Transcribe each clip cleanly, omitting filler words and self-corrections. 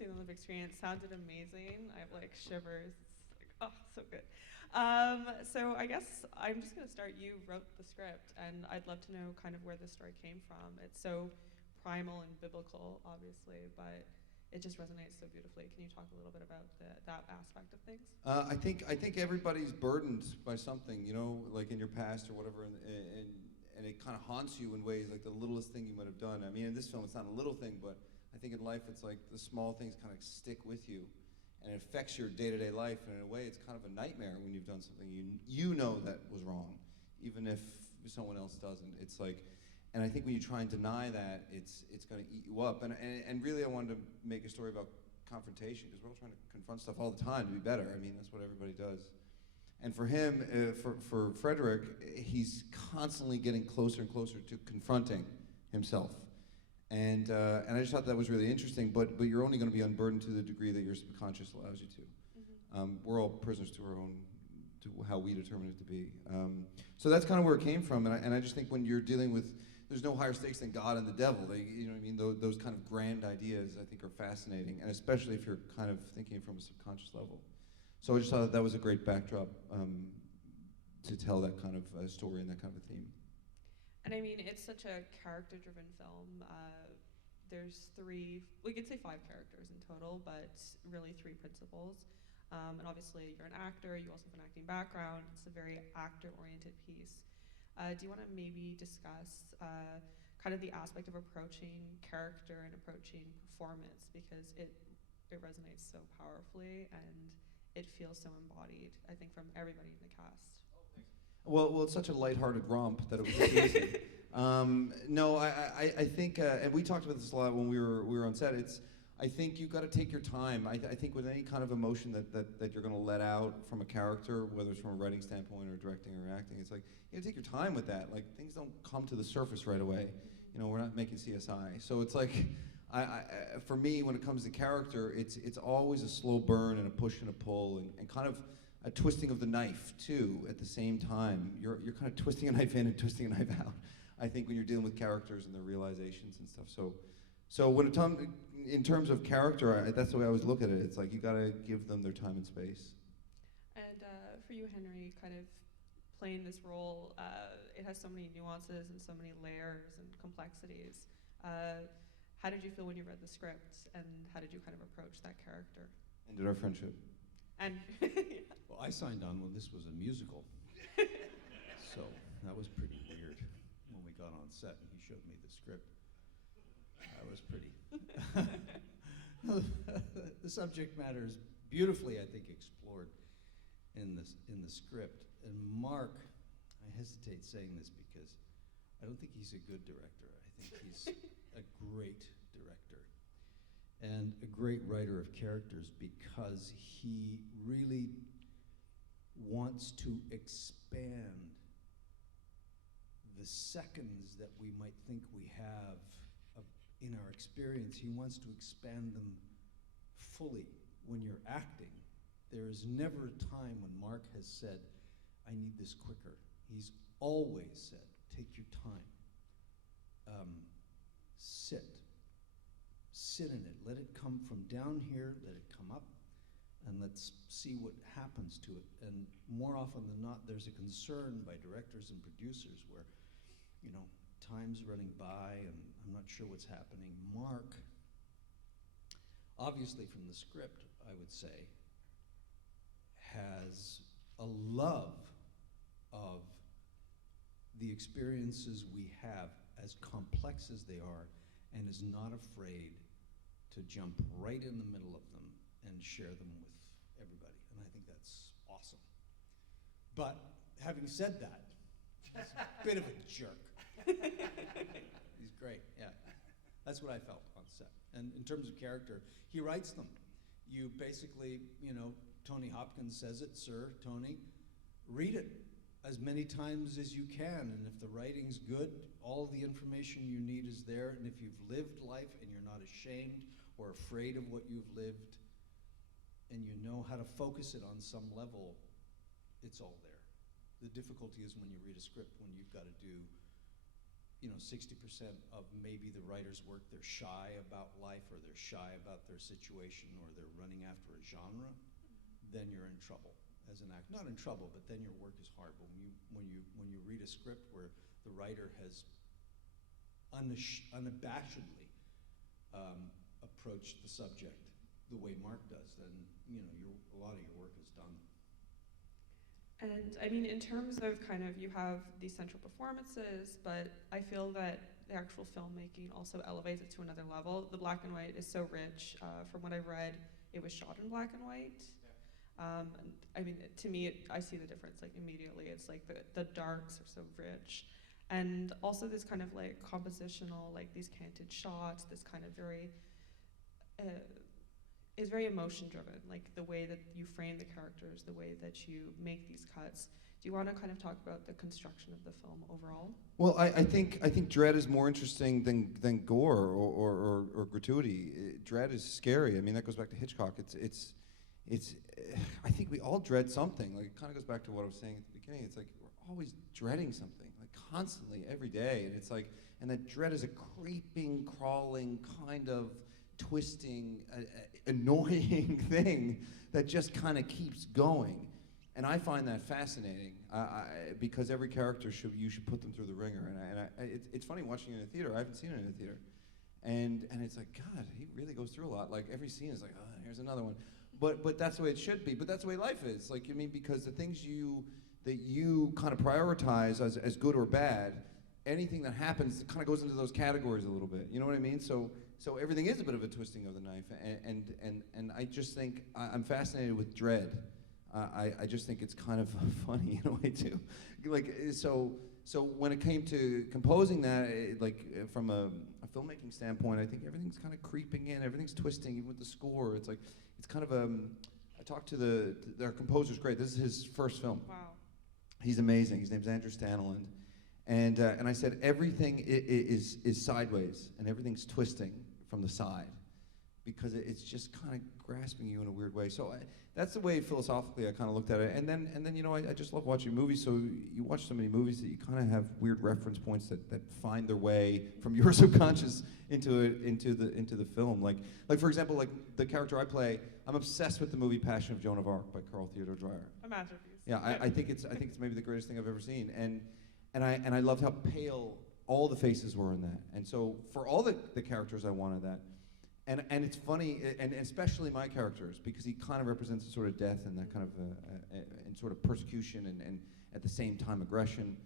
seeing it on the big screen. It sounded amazing. I have like shivers. It's like, oh, so good. So I guess I'm just gonna start. You wrote the script, and I'd love to know kind of where this story came from. It's so primal and biblical, obviously, but it just resonates so beautifully. Can you talk a little bit about that aspect of things? I think everybody's burdened by something, you know, like in your past or whatever, and it kind of haunts you in ways like the littlest thing you might have done. I mean, in this film, it's not a little thing, but I think in life, it's like the small things kind of stick with you, and it affects your day-to-day life. And in a way, it's kind of a nightmare when you've done something you know that was wrong, even if someone else doesn't. It's like, and I think when you try and deny that, it's going to eat you up. And really, I wanted to make a story about confrontation, because we're all trying to confront stuff all the time to be better. I mean, that's what everybody does. And for him, for Frederick, he's constantly getting closer and closer to confronting himself. And I just thought that was really interesting, but you're only going to be unburdened to the degree that your subconscious allows you to. Mm-hmm. We're all prisoners to our own, to how we determine it to be. So that's kind of where it came from, and I just think when you're dealing with, there's no higher stakes than God and the devil. You know what I mean? Those kind of grand ideas, I think, are fascinating, and especially if you're kind of thinking from a subconscious level. So I just thought that was a great backdrop to tell that kind of story and that kind of a theme. And I mean, it's such a character-driven film. There's we could say 5 characters in total, but really 3 principals. And obviously, you're an actor, you also have an acting background. It's a very actor-oriented piece. Do you want to maybe discuss kind of the aspect of approaching character and approaching performance, because it resonates so powerfully and it feels so embodied, I think, from everybody in the cast. Well, it's such a lighthearted romp that it was easy. No, I think, and we talked about this a lot when we were on set. I think you've got to take your time. I think with any kind of emotion that you're going to let out from a character, whether it's from a writing standpoint or directing or acting, it's like you got to take your time with that. Like, things don't come to the surface right away. You know, we're not making CSI, so it's like, for me, when it comes to character, it's always a slow burn and a push and a pull and kind of a twisting of the knife too at the same time. You're kind of twisting a knife in and twisting a knife out, I think, when you're dealing with characters and their realizations and stuff. So when it comes in terms of character, that's the way I always look at it. It's like you got to give them their time and space. And for you, Henry, kind of playing this role, it has so many nuances and so many layers and complexities. How did you feel when you read the script, and how did you kind of approach that character? Ended our friendship. And Well, I signed on when this was a musical, so that was pretty weird when we got on set and he showed me the script. That was pretty. The subject matter is beautifully, I think, explored in the script. And Mark, I hesitate saying this because I don't think he's a good director. I think he's a great director and a great writer of characters, because he really wants to expand the seconds that we might think we have in our experience. He wants to expand them fully. When you're acting, there is never a time when Mark has said, I need this quicker. He's always said, take your time. Sit in it. Let it come from down here, let it come up, and let's see what happens to it. And more often than not, there's a concern by directors and producers where, you know, time's running by and I'm not sure what's happening. Mark, obviously from the script, I would say, has a love of the experiences we have, as complex as they are, and is not afraid to jump right in the middle of them and share them with everybody. And I think that's awesome. But having said that, he's a bit of a jerk. He's great, yeah. That's what I felt on set. And in terms of character, he writes them. You basically, you know, Tony Hopkins says it, sir, Tony, read it as many times as you can, and if the writing's good, all the information you need is there, and if you've lived life and you're not ashamed or afraid of what you've lived, and you know how to focus it on some level, it's all there. The difficulty is when you read a script, when you've got to do 60% of maybe the writer's work, they're shy about life, or they're shy about their situation, or they're running after a genre, then you're in trouble as an actor. Not in trouble, but then your work is hard. But when you read a script where the writer has unabashedly approached the subject the way Mark does, then a lot of your work is done. And I mean, in terms of kind of, you have these central performances, but I feel that the actual filmmaking also elevates it to another level. The black and white is so rich. From what I've read, it was shot in black and white. And I mean, to me, I see the difference like immediately. It's like the darks are so rich. And also this kind of like compositional, like these canted shots, this kind of very, is very emotion driven, like the way that you frame the characters, the way that you make these cuts. Do you want to kind of talk about the construction of the film overall? Well, I think dread is more interesting than gore or gratuity. Dread is scary. I mean, that goes back to Hitchcock. It's I think we all dread something. Like, it kind of goes back to what I was saying at the beginning. It's like we're always dreading something, like constantly, every day. And it's like, and that dread is a creeping, crawling, kind of twisting, annoying thing that just kind of keeps going. And I find that fascinating because every character you should put them through the ringer. And it's funny watching it in a theater. I haven't seen it in a theater. And it's like, God, he really goes through a lot. Like, every scene is like, oh, here's another one. But that's the way it should be. But that's the way life is. Like, I mean, because the things that you kind of prioritize as good or bad, anything that happens kind of goes into those categories a little bit. You know what I mean? So everything is a bit of a twisting of the knife. And I just think I'm fascinated with dread. I just think it's kind of funny in a way too. Like, so when it came to composing that, from a filmmaking standpoint, I think everything's kind of creeping in, everything's twisting, even with the score. It's like, it's kind of I talked to their composer's great. This is his first film. Wow. He's amazing. His name's Andrew Stanland. And I said everything is sideways and everything's twisting from the side because it's just kind of grasping you in a weird way. So that's the way philosophically I kind of looked at it. And then I just love watching movies. So you watch so many movies that you kind of have weird reference points that find their way from your subconscious into the film. Like for example, like the character I play, I'm obsessed with the movie Passion of Joan of Arc by Carl Theodor Dreyer. A masterpiece. Yeah, I think it's maybe the greatest thing I've ever seen. And I loved how pale all the faces were in that. And so for all the characters, I wanted that. And it's funny, and especially my characters, because he kind of represents a sort of death and that kind of and sort of persecution and at the same time aggression.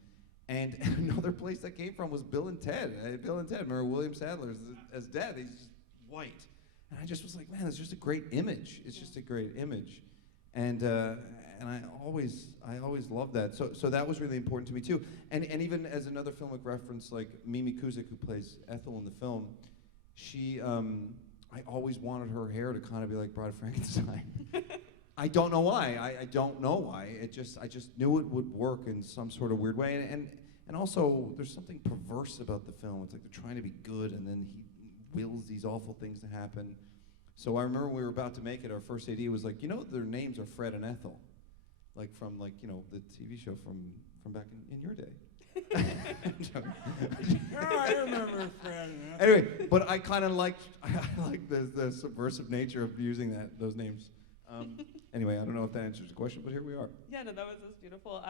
And another place that came from was Bill and Ted. Bill and Ted, remember William Sadler as Death? He's just white. And I just was like, man, it's just a great image. It's just a great image. And I always loved that. So that was really important to me too. And even as another filmic reference, like Mimi Kuzik, who plays Ethel in the film, she, I always wanted her hair to kind of be like Bride of Frankenstein. I don't know why. I don't know why. I just knew it would work in some sort of weird way. And also, there's something perverse about the film. It's like they're trying to be good, and then he wills these awful things to happen. So I remember when we were about to make it, our first AD was like, their names are Fred and Ethel, like from the TV show from back in your day. I remember Fred. Anyway, but I kind of liked the subversive nature of using those names. Anyway, I don't know if that answers the question, but here we are. Yeah, no, that was beautiful.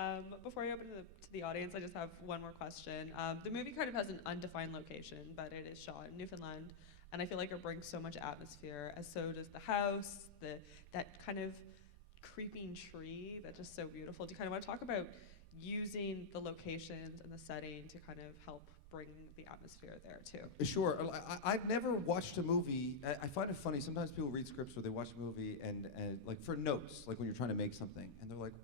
Before I open to the audience, I just have one more question. The movie kind of has an undefined location, but it is shot in Newfoundland, and I feel like it brings so much atmosphere, as so does the house, that kind of creeping tree that's just so beautiful. Do you kind of want to talk about using the locations and the setting to kind of help bring the atmosphere there too? Sure. I've never watched a movie. I find it funny. Sometimes people read scripts where they watch a movie and like for notes, like when you're trying to make something, and they're like,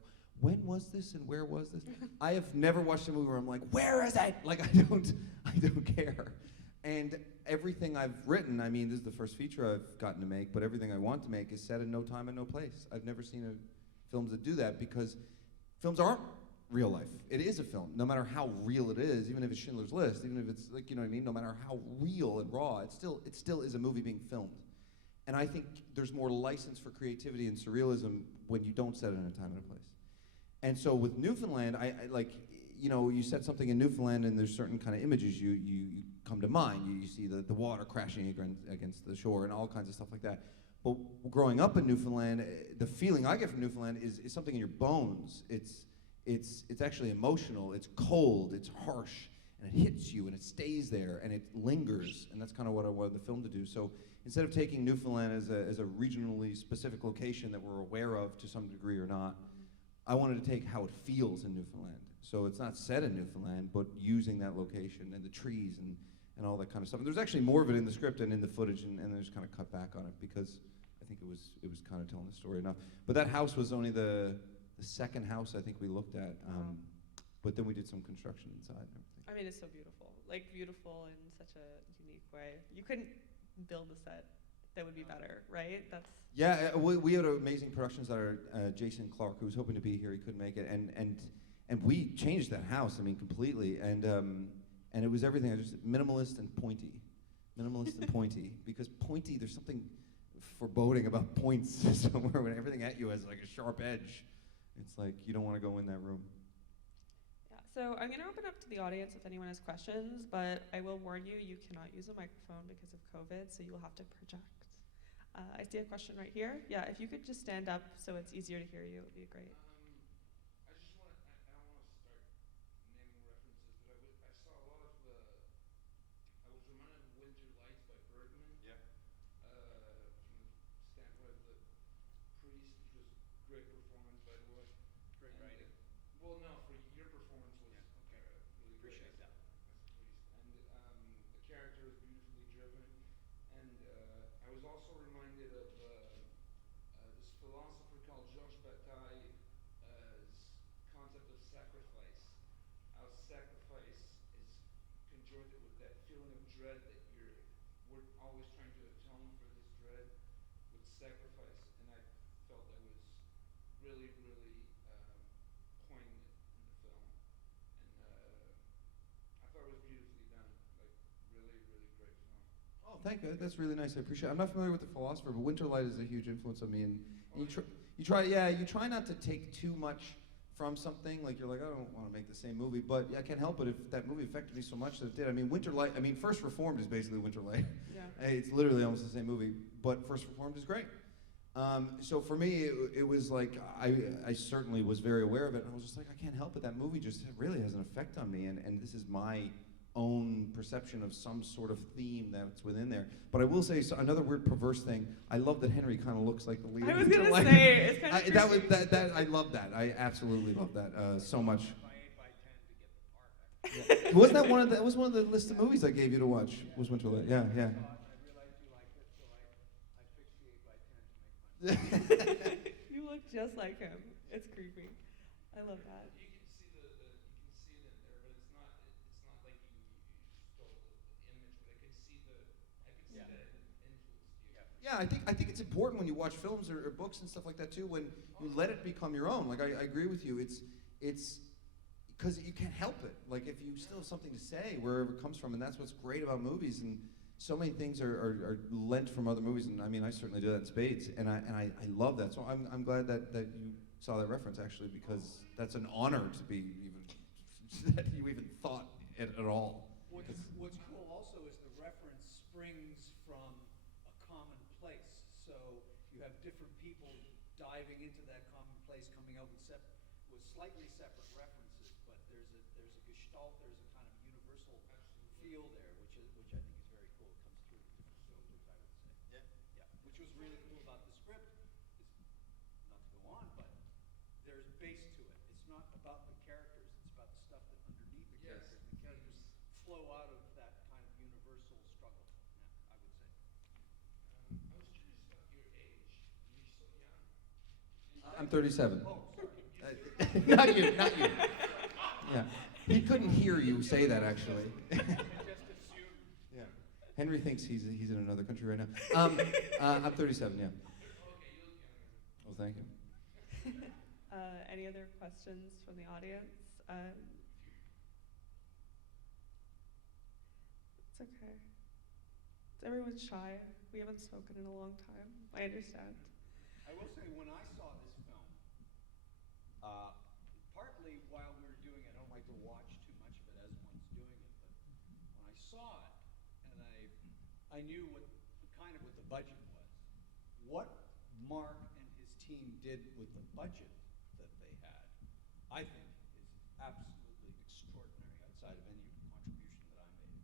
when was this and where was this? I have never watched a movie where I'm like, where is it? Like I don't care. And everything I've written, I mean, this is the first feature I've gotten to make, but everything I want to make is set in no time and no place. I've never seen films that do that because films aren't real life. It is a film, no matter how real it is, even if it's Schindler's List, even if it's like, you know what I mean, no matter how real and raw, it still is a movie being filmed. And I think there's more license for creativity and surrealism when you don't set it in a time and a place. And so with Newfoundland, I like, you said something in Newfoundland, and there's certain kind of images you come to mind. You see the water crashing against the shore and all kinds of stuff like that. But growing up in Newfoundland, the feeling I get from Newfoundland is something in your bones. It's actually emotional. It's cold. It's harsh, and it hits you, and it stays there, and it lingers. And that's kind of what I wanted the film to do. So instead of taking Newfoundland as a regionally specific location that we're aware of to some degree or not, I wanted to take how it feels in Newfoundland. So it's not set in Newfoundland, but using that location and the trees and all that kind of stuff. And there's actually more of it in the script and in the footage, and I just kind of cut back on it because I think it was kind of telling the story enough. But that house was only the second house I think we looked at. But then we did some construction inside and everything. I mean, it's so beautiful. Like, beautiful in such a unique way. You couldn't build a set that would be better, right? That's... Yeah, we had amazing productions that are Jason Clark, who was hoping to be here. He couldn't make it. And we changed that house, I mean, completely. And it was everything. I just minimalist and pointy. Minimalist and pointy. Because pointy, there's something foreboding about points somewhere when everything at you has like a sharp edge. It's like you don't want to go in that room. Yeah, so I'm going to open up to the audience if anyone has questions, but I will warn you, you cannot use a microphone because of COVID, so you'll have to project. I see a question right here. Yeah, if you could just stand up so it's easier to hear you, it would be great. I don't want to start naming references, but I saw a lot of, I was reminded of Winter Lights by Bergman. Yeah. From the standpoint of the priest, which was great performance, by the way. Great And writing. Well, no, for your performance was really great. Appreciate that. As a priest. And the character was beautifully driven. And I was also reminded of this philosopher called Georges Bataille's concept of sacrifice. How sacrifice is conjoined with that feeling of dread that we're always trying to atone for this dread with sacrifice. And I felt that was really, really poignant in the film. And I thought it was beautifully done. Like, really, really great film. Oh, thank you. That's really nice. I appreciate it. I'm not familiar with the philosopher, but Winterlight is a huge influence on me. And you try not to take too much from something. Like, you're like, I don't want to make the same movie, but I can't help it if that movie affected me so much that it did. I mean, First Reformed is basically Winterlight. Yeah. It's literally almost the same movie, but First Reformed is great. So for me, it was like, I certainly was very aware of it, and I was just like, I can't help it. That movie just really has an effect on me, and this is my own perception of some sort of theme that's within there. But I will say another weird perverse thing. I love that Henry kind of looks like the lead. I was going to say, it's kind of I love that. I absolutely love that so much. By 8 by 10 to get the part. Wasn't that one of the list of movies I gave you to watch? Was Winterlight? Yeah, yeah. I realized you liked it, so I fixed the 8 by 10 to make my You look just like him. It's creepy. I love that. You can see you can see it in there, but it's not like you stole the image, but I could see that it influenced you. Yeah, I think it's important when you watch films or books and stuff like that too, when you let it become your own. Like, I agree with you. It's because you can't help it. Like, if you still have something to say, wherever it comes from, and that's what's great about movies. And so many things are lent from other movies, and I mean, I certainly do that in spades, and I love that. So I'm glad that you saw that reference, actually, because that's an honor to be that you even thought it at all. What's cool also is the reference springs from a common place. So you have different people diving into that common place, coming out with slightly separate references, but there's a gestalt, there's a kind of universal feel there, which I think is very cool. It comes through with different filters, I would say. Yeah. Which was really cool about the script, is not to go on, but there's base to it. It's not about the characters, it's about the stuff that underneath the characters. The characters flow out of that kind of universal struggle, I would say. I was curious about your age. You're so young. I'm 37. Oh, sorry. Not you. Yeah, he couldn't hear you say that, actually. Yeah, Henry thinks he's in another country right now. I'm 37. Yeah. Okay, you look younger. Well, thank you. Any other questions from the audience? It's okay. Everyone's shy. We haven't spoken in a long time. I understand. I will say, when I saw this film, partly while we were doing it, I don't like to watch too much of it as one's doing it, but when I saw it, and I knew what the budget was, what Mark and his team did with the budget that they had, I think is absolutely extraordinary outside of any contribution that I made.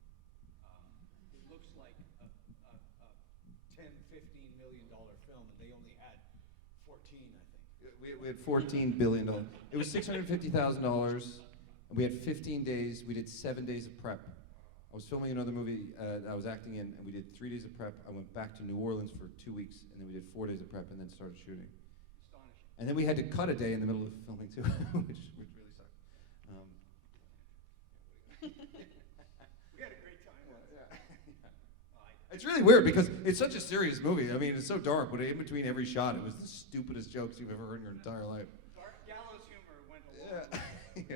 It looks like a $10, $15 million film, and they only had 14, I think. We had $14 billion. It was $650,000. We had 15 days. We did 7 days of prep. I was filming another movie that I was acting in, and we did 3 days of prep. I went back to New Orleans for 2 weeks, and then we did 4 days of prep, and then started shooting. Astonishing. And then we had to cut a day in the middle of filming too, which really sucked. We had a great time. It's really weird because it's such a serious movie. I mean, it's so dark, but in between every shot, it was the stupidest jokes you've ever heard in your entire life. Gallows humor went along. Yeah.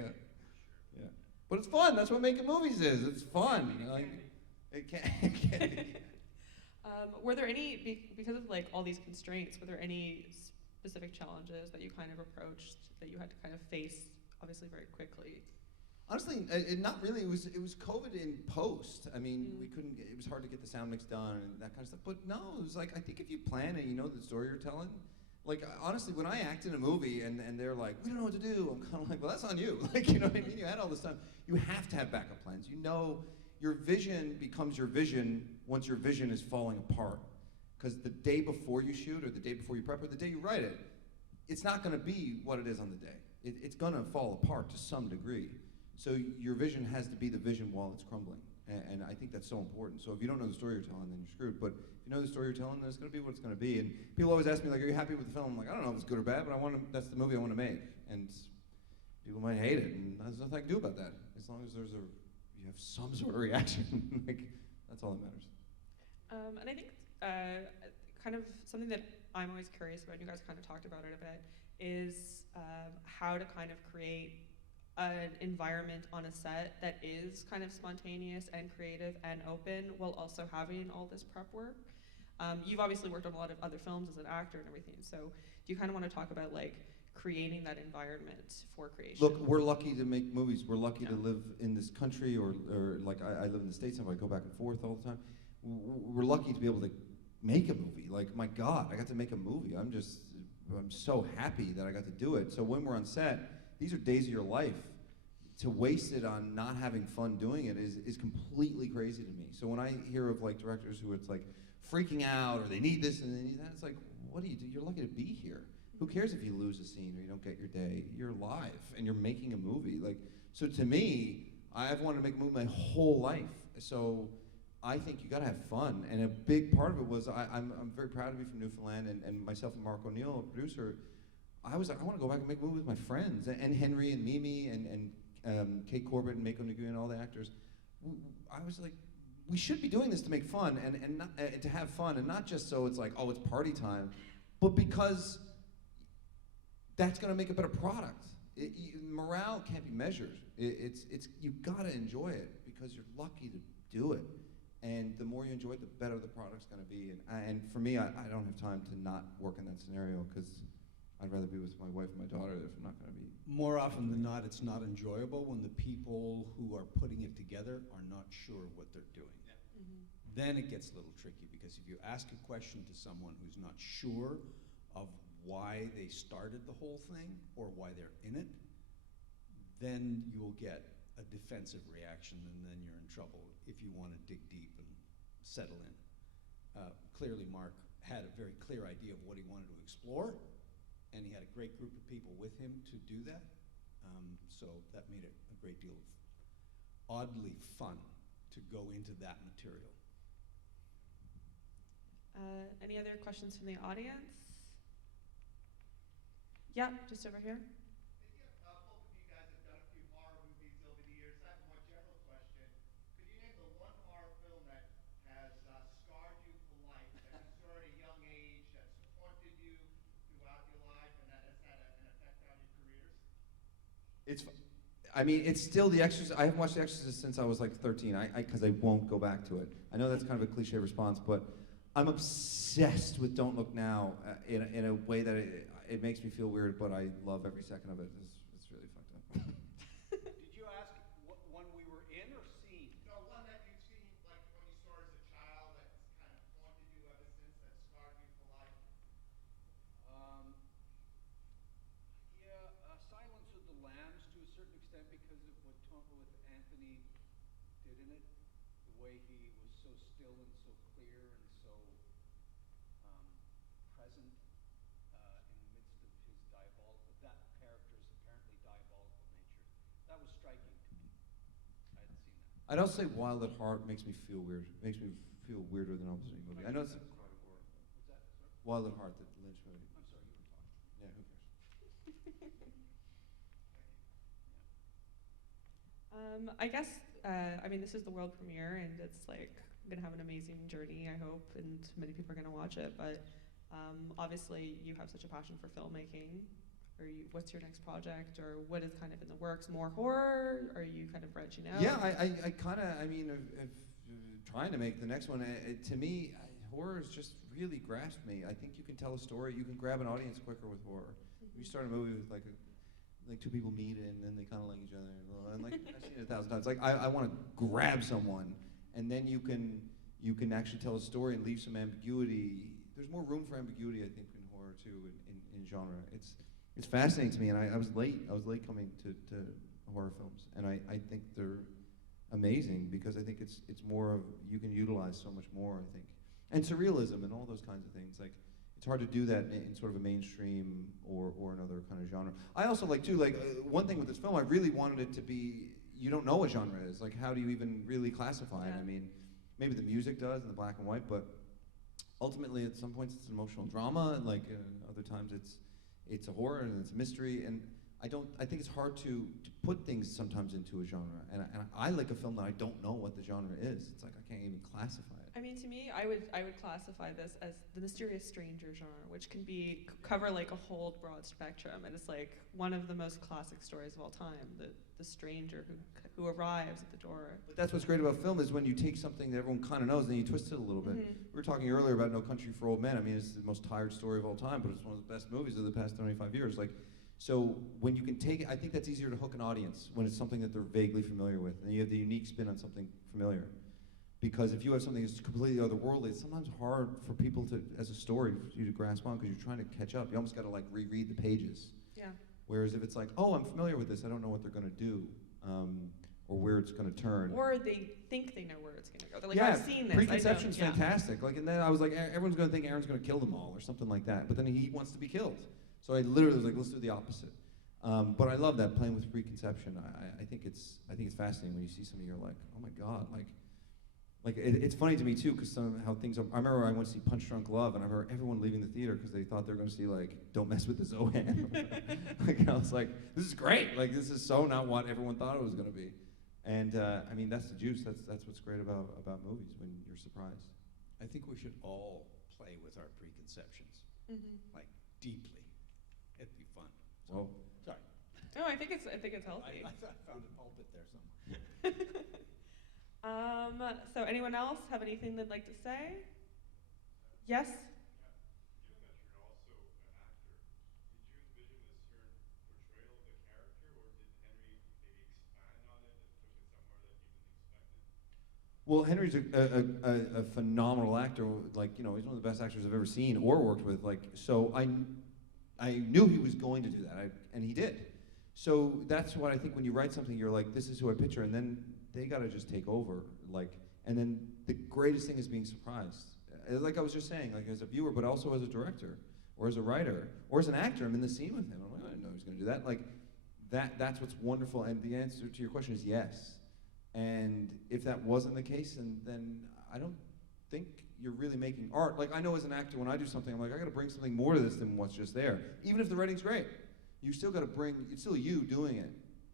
Yeah. But it's fun. That's what making movies is. It's fun. Like, it can. Were there any, because of like all these constraints, were there any specific challenges that you kind of approached that you had to kind of face, obviously very quickly? Honestly, not really. It was COVID in post. I mean, we couldn't. It was hard to get the sound mix done and that kind of stuff. But no, it was like, I think if you plan and you know the story you're telling, like honestly, when I act in a movie and they're like, we don't know what to do, I'm kind of like, well, that's on you. Like, you know what I mean? You had all this time. You have to have backup plans. You know, your vision becomes your vision once your vision is falling apart. Because the day before you shoot, or the day before you prep, or the day you write it, it's not going to be what it is on the day. It's going to fall apart to some degree. So your vision has to be the vision while it's crumbling. And I think that's so important. So if you don't know the story you're telling, then you're screwed. But if you know the story you're telling, then it's going to be what it's going to be. And people always ask me, like, are you happy with the film? I'm like, I don't know if it's good or bad, but that's the movie I want to make. And people might hate it, and there's nothing I can do about that. As long as you have some sort of reaction, like, that's all that matters. And I think kind of something that I'm always curious about, and you guys kind of talked about it a bit, is how to kind of create an environment on a set that is kind of spontaneous and creative and open while also having all this prep work. You've obviously worked on a lot of other films as an actor and everything, so do you kind of want to talk about like creating that environment for creation? Look, we're lucky to make movies. We're lucky to live in this country, or like I live in the States, and I go back and forth all the time. We're lucky to be able to make a movie. Like, my God, I got to make a movie. I'm so happy that I got to do it. So when we're on set, these are days of your life. To waste it on not having fun doing it is completely crazy to me. So when I hear of like directors who it's like freaking out, or they need this and they need that, it's like, what do you do? You're lucky to be here. Who cares if you lose a scene or you don't get your day? You're live and you're making a movie. Like, so to me, I've wanted to make a movie my whole life. So I think you gotta have fun. And a big part of it was, I'm very proud to be from Newfoundland, and myself and Mark O'Neill, a producer, I was like, I wanna go back and make a movie with my friends, and Henry and Mimi and Kate Corbett and Mako Nguyen and all the actors. I was like, we should be doing this to make fun and not, to have fun, and not just so it's like, oh, it's party time, but because that's going to make a better product. Morale can't be measured. You got to enjoy it because you're lucky to do it, and the more you enjoy it, the better the product's going to be. And for me, I don't have time to not work in that scenario because I'd rather be with my wife and my daughter if I'm not going to be. More often than not, it's not enjoyable when the people who are putting it together are not sure what they're doing. Yeah. Mm-hmm. Then it gets a little tricky, because if you ask a question to someone who's not sure of why they started the whole thing or why they're in it, then you'll get a defensive reaction, and then you're in trouble if you want to dig deep and settle in. Clearly, Mark had a very clear idea of what he wanted to explore, and he had a great group of people with him to do that. So that made it a great deal of oddly fun to go into that material. Any other questions from the audience? Yeah, just over here. Both of you guys have done a few horror movies over the years. I have a more general question. Could you name the one horror film that has scarred you for life, that you saw at a young age, that's haunted you throughout your life, and that has had an effect on your careers? It's still The Exorcist. I haven't watched The Exorcist since I was like 13, because I won't go back to it. I know that's kind of a cliche response, but I'm obsessed with Don't Look Now in a way that it makes me feel weird, but I love every second of it. It's really fucked up. Did you ask in it, the way he was so still and so clear and so present in the midst of his that character's apparently diabolical nature. That was striking to me. I hadn't seen that. I'd also say Wild at Heart makes me feel weird. Makes me feel weirder than almost any movie. I know it's What's that? Sorry? Wild at Heart, the Lynch movie. I'm sorry, you were talking. Yeah, who cares? I guess, I mean, this is the world premiere, and it's like gonna have an amazing journey, I hope, and many people are gonna watch it. But obviously, you have such a passion for filmmaking. What's your next project, or what is kind of in the works? More horror? Or are you kind of branching out? Yeah, I kind of, I mean, trying to make the next one. To me, horror has just really grasped me. I think you can tell a story. You can grab an audience quicker with horror. You start a movie with like two people meet and then they kind of like each other, and like I've seen it 1,000 times. Like I want to grab someone, and then you can actually tell a story and leave some ambiguity. There's more room for ambiguity, I think, in horror too, in genre. It's fascinating to me, and I was late coming to horror films, and I think they're amazing because I think it's more of, you can utilize so much more, I think, and surrealism and all those kinds of things. Like it's hard to do that in sort of a mainstream or another kind of genre. I also like too, like one thing with this film, I really wanted it to be, you don't know what genre it is. Like how do you even really classify it? I mean, maybe the music does in the black and white, but ultimately at some points it's an emotional drama, and like other times it's a horror and it's a mystery, and I think it's hard to put things sometimes into a genre, and I like a film that I don't know what the genre is. It's like I can't even classify it. I mean, to me, I would classify this as the mysterious stranger genre, which can cover like a whole broad spectrum, and it's like one of the most classic stories of all time, the stranger who arrives at the door. But that's what's great about film, is when you take something that everyone kind of knows and then you twist it a little bit. We were talking earlier about No Country for Old Men. I mean, it's the most tired story of all time, but it's one of the best movies of the past 25 years. Like, so when you can take it, I think that's easier to hook an audience when it's something that they're vaguely familiar with, and you have the unique spin on something familiar. Because if you have something that's completely otherworldly, it's sometimes hard for people to, as a story, for you to grasp on, because you're trying to catch up. You almost got to like reread the pages. Yeah. Whereas if it's like, oh, I'm familiar with this, I don't know what they're going to do, or where it's going to turn. Or they think they know where it's going to go. They're like, yeah, I've seen this. preconception's I don't. fantastic. Like, and then I was like, everyone's going to think Aaron's going to kill them all, or something like that. But then he wants to be killed. So I literally was like, let's do the opposite. But I love that, playing with preconception. I think it's fascinating when you see something, you're like, oh my God, like it's funny to me too, because how things are. I remember I went to see Punch Drunk Love, and I remember everyone leaving the theater because they thought they were going to see like Don't Mess with the Zohan. Like I was like, this is great. Like this is so not what everyone thought it was going to be. And I mean, that's the juice. That's what's great about movies, when you're surprised. I think we should all play with our preconceptions, like deeply. It'd be fun. So, Well, sorry. No, I think it's healthy. I found a pulpit there somewhere. So anyone else have anything they'd like to say? Yes? Given that you're also an actor, did you envision a certain portrayal of the character, or did Henry maybe expand on it and took it somewhere that you didn't expect it? Well, Henry's a phenomenal actor. Like, you know, he's one of the best actors I've ever seen or worked with. Like, so I knew he was going to do that, and he did. So that's what I think, when you write something, you're like, this is who I picture, and then they gotta just take over. Like, and then the greatest thing is being surprised. Like I was just saying, like as a viewer, but also as a director, or as a writer, or as an actor. I'm in the scene with him. I'm like, I didn't know he was gonna do that. Like, that's what's wonderful. And the answer to your question is yes. And if that wasn't the case, then I don't think you're really making art. Like, I know as an actor, when I do something, I'm like, I gotta bring something more to this than what's just there. Even if the writing's great, you still gotta bring, it's still you doing it.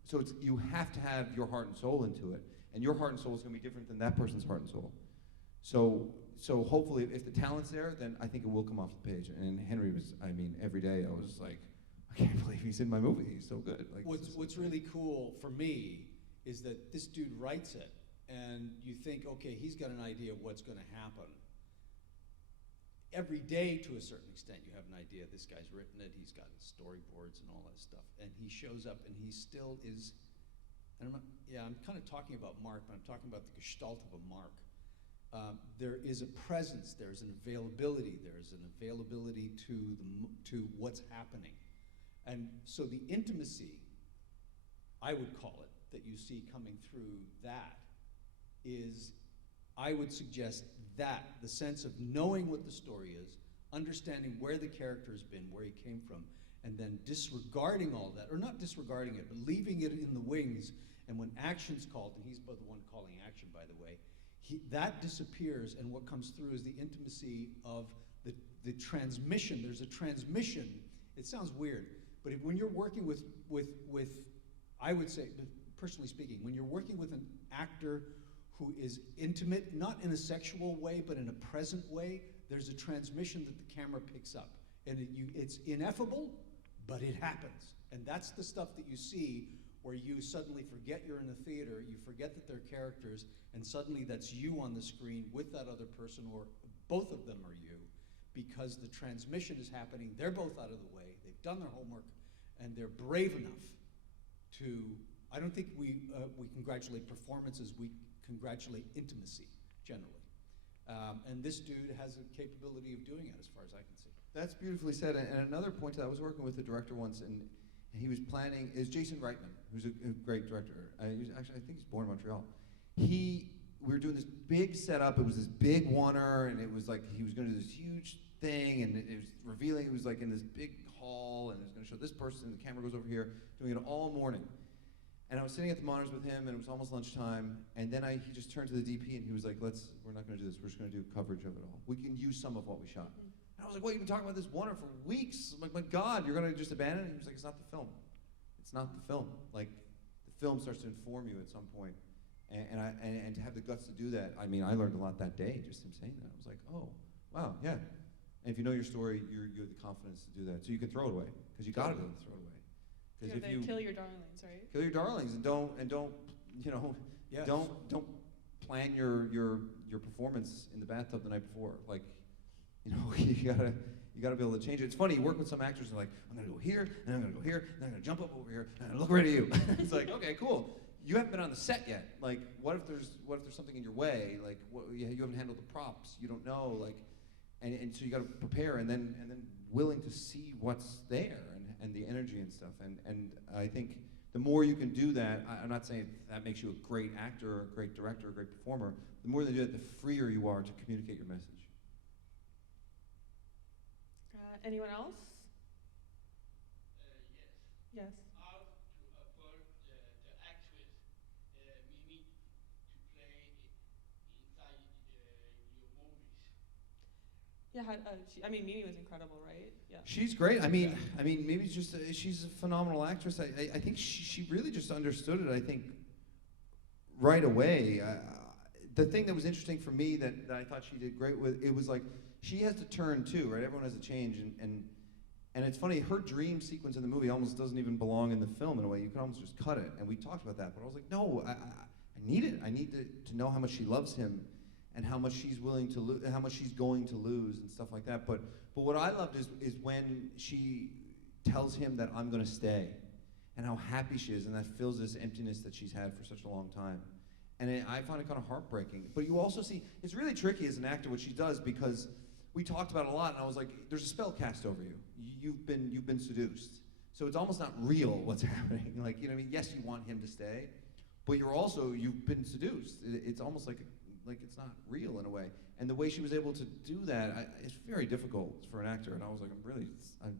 So you have to have your heart and soul into it. And your heart and soul is gonna be different than that person's heart and soul. So hopefully, if the talent's there, then I think it will come off the page. And Henry was, I mean, every day I was like, I can't believe he's in my movie, he's so good. Like, What's really cool for me is that this dude writes it, and you think, okay, he's got an idea of what's gonna happen. Every day, to a certain extent, you have an idea. This guy's written it, he's got storyboards and all that stuff, and he shows up and he still is, and I'm kind of talking about Mark, but I'm talking about the gestalt of a Mark. There is a presence, there's an availability to what's happening. And so the intimacy, I would call it, that you see coming through that is, I would suggest that, the sense of knowing what the story is, understanding where the character has been, where he came from, and then disregarding all that, or not disregarding it, but leaving it in the wings, and when action's called, and he's the one calling action, by the way, that disappears, and what comes through is the intimacy of the transmission. There's a transmission. It sounds weird, but when you're working with, I would say, personally speaking, when you're working with an actor who is intimate, not in a sexual way, but in a present way, there's a transmission that the camera picks up. And it's ineffable, but it happens. And that's the stuff that you see where you suddenly forget you're in a theater, you forget that they're characters, and suddenly that's you on the screen with that other person, or both of them are you, because the transmission is happening, they're both out of the way, they've done their homework, and they're brave enough to, I don't think we congratulate performances, we congratulate intimacy, generally. And this dude has a capability of doing it, as far as I can see. That's beautifully said. And another point to that, I was working with a director once, and he was planning, is Jason Reitman, who's a great director. He was actually, I think he's born in Montreal. We were doing this big setup. It was this big oneer, and it was like he was going to do this huge thing, and it was revealing. It was like in this big hall, and it was going to show this person. The camera goes over here, doing it all morning. And I was sitting at the monitors with him, and it was almost lunchtime. And then he just turned to the DP, and he was like, we're not going to do this. We're just going to do coverage of it all. We can use some of what we shot. And I was like, well, you've been talking about this oneer for weeks. I'm like, my God, you're going to just abandon it? He was like, it's not the film. It's not the film. Like, the film starts to inform you at some point. And to have the guts to do that, I mean, I learned a lot that day, just him saying that. I was like, oh, wow, yeah. And if you know your story, you have the confidence to do that. So you can throw it away, because you got to be able to throw it away. Because if you kill your darlings, right? Kill your darlings, and don't you know, Yes. don't plan your performance in the bathtub the night before. Like, you know, you gotta be able to change it. It's funny, you work with some actors and like, I'm gonna go here, and I'm gonna go here, and I'm gonna jump up over here, and I look right at you. It's like, okay, cool. You haven't been on the set yet. Like, what if there's something in your way? Like, you haven't handled the props. You don't know. Like, and so you got to prepare, and then willing to see what's there and the energy and stuff. And I think the more you can do that, I'm not saying that makes you a great actor or a great director or a great performer. The more you do it, the freer you are to communicate your message. Anyone else? Yes. Yes. How to afford the actress Mimi to play inside your movies? Yeah, Mimi was incredible, right? Yeah. She's great. I mean, maybe she's a phenomenal actress. I think she really just understood it. I think right away. The thing that was interesting for me that I thought she did great with, it was like she has to turn too, right? Everyone has to change, and it's funny. Her dream sequence in the movie almost doesn't even belong in the film in a way. You could almost just cut it. And we talked about that, but I was like, no, I need it. I need to know how much she loves him, and how much she's willing to how much she's going to lose, and stuff like that. But what I loved is when she tells him that I'm going to stay, and how happy she is, and that fills this emptiness that she's had for such a long time. And I find it kind of heartbreaking. But you also see, it's really tricky as an actor what she does, because we talked about it a lot, and I was like, there's a spell cast over you. You've been seduced. So it's almost not real what's happening. Like, you know what I mean? Yes, you want him to stay, but you've been seduced. It's almost like it's not real in a way. And the way she was able to do that, it's very difficult for an actor. And I was like,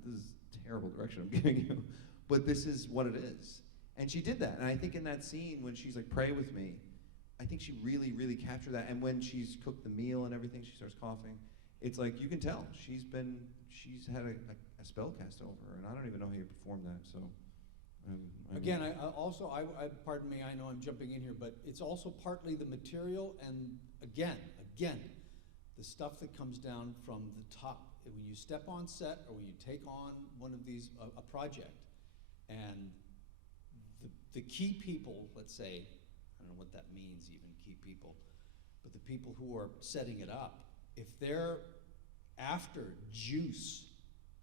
this is a terrible direction I'm giving you, but this is what it is. And she did that. And I think in that scene when she's like, pray with me, I think she really, really captured that. And when she's cooked the meal and everything, she starts coughing. It's like, you can tell she's had a spell cast over her, and I don't even know how you perform that. So, again, pardon me, I know I'm jumping in here, but it's also partly the material, and again, the stuff that comes down from the top. When you step on set, or when you take on one of these, a project, and the key people, let's say, I don't know what that means even, key people, but the people who are setting it up, if they're after juice,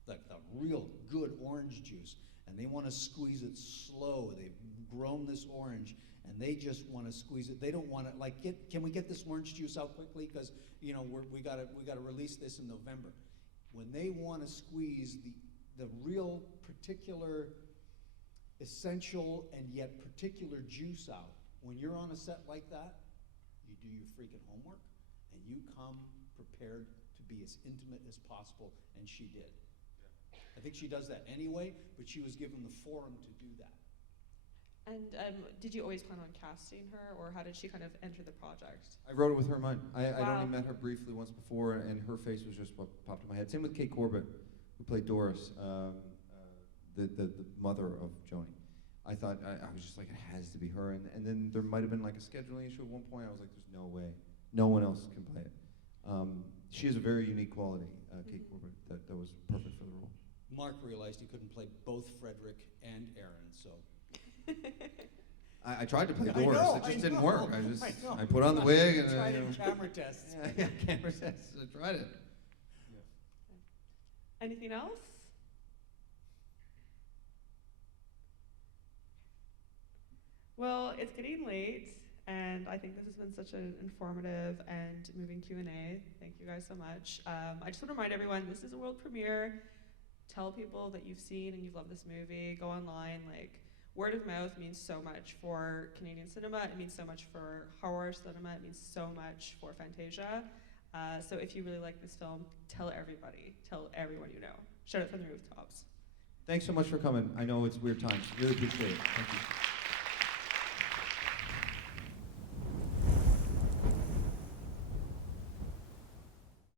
like the real good orange juice, and they want to squeeze it slow, they've grown this orange, and they just want to squeeze it. They don't want to, like, can we get this orange juice out quickly? Because, you know, we gotta release this in November. When they want to squeeze the real particular, essential and yet particular juice out, when you're on a set like that, you do your freaking homework, and you come prepared to be as intimate as possible, and she did. I think she does that anyway, but she was given the forum to do that. And did you always plan on casting her, or how did she kind of enter the project? I wrote it with her in mind. I'd Wow. only met her briefly once before, and her face was just what popped in my head. Same with Kate Corbett, who played Doris, the mother of Joni. I thought, I was just like, it has to be her. And then there might have been like a scheduling issue at one point. I was like, there's no way. No one else can play it. She has a very unique quality, Kate Corbett, that was perfect for the role. Mark realized he couldn't play both Frederick and Aaron, so. I tried to play I Doris. know, It just I didn't know, work. I know. I put on the wig and Tried you know. camera tests. Yeah, camera tests. I tried it. Anything else? Well, it's getting late, and I think this has been such an informative and moving Q&A. Thank you guys so much. I just want to remind everyone, this is a world premiere. Tell people that you've seen and you've loved this movie. Go online. Like, word of mouth means so much for Canadian cinema. It means so much for horror cinema. It means so much for Fantasia. So if you really like this film, tell everybody. Tell everyone you know. Shout it from the rooftops. Thanks so much for coming. I know it's weird times. Really appreciate it. Thank you.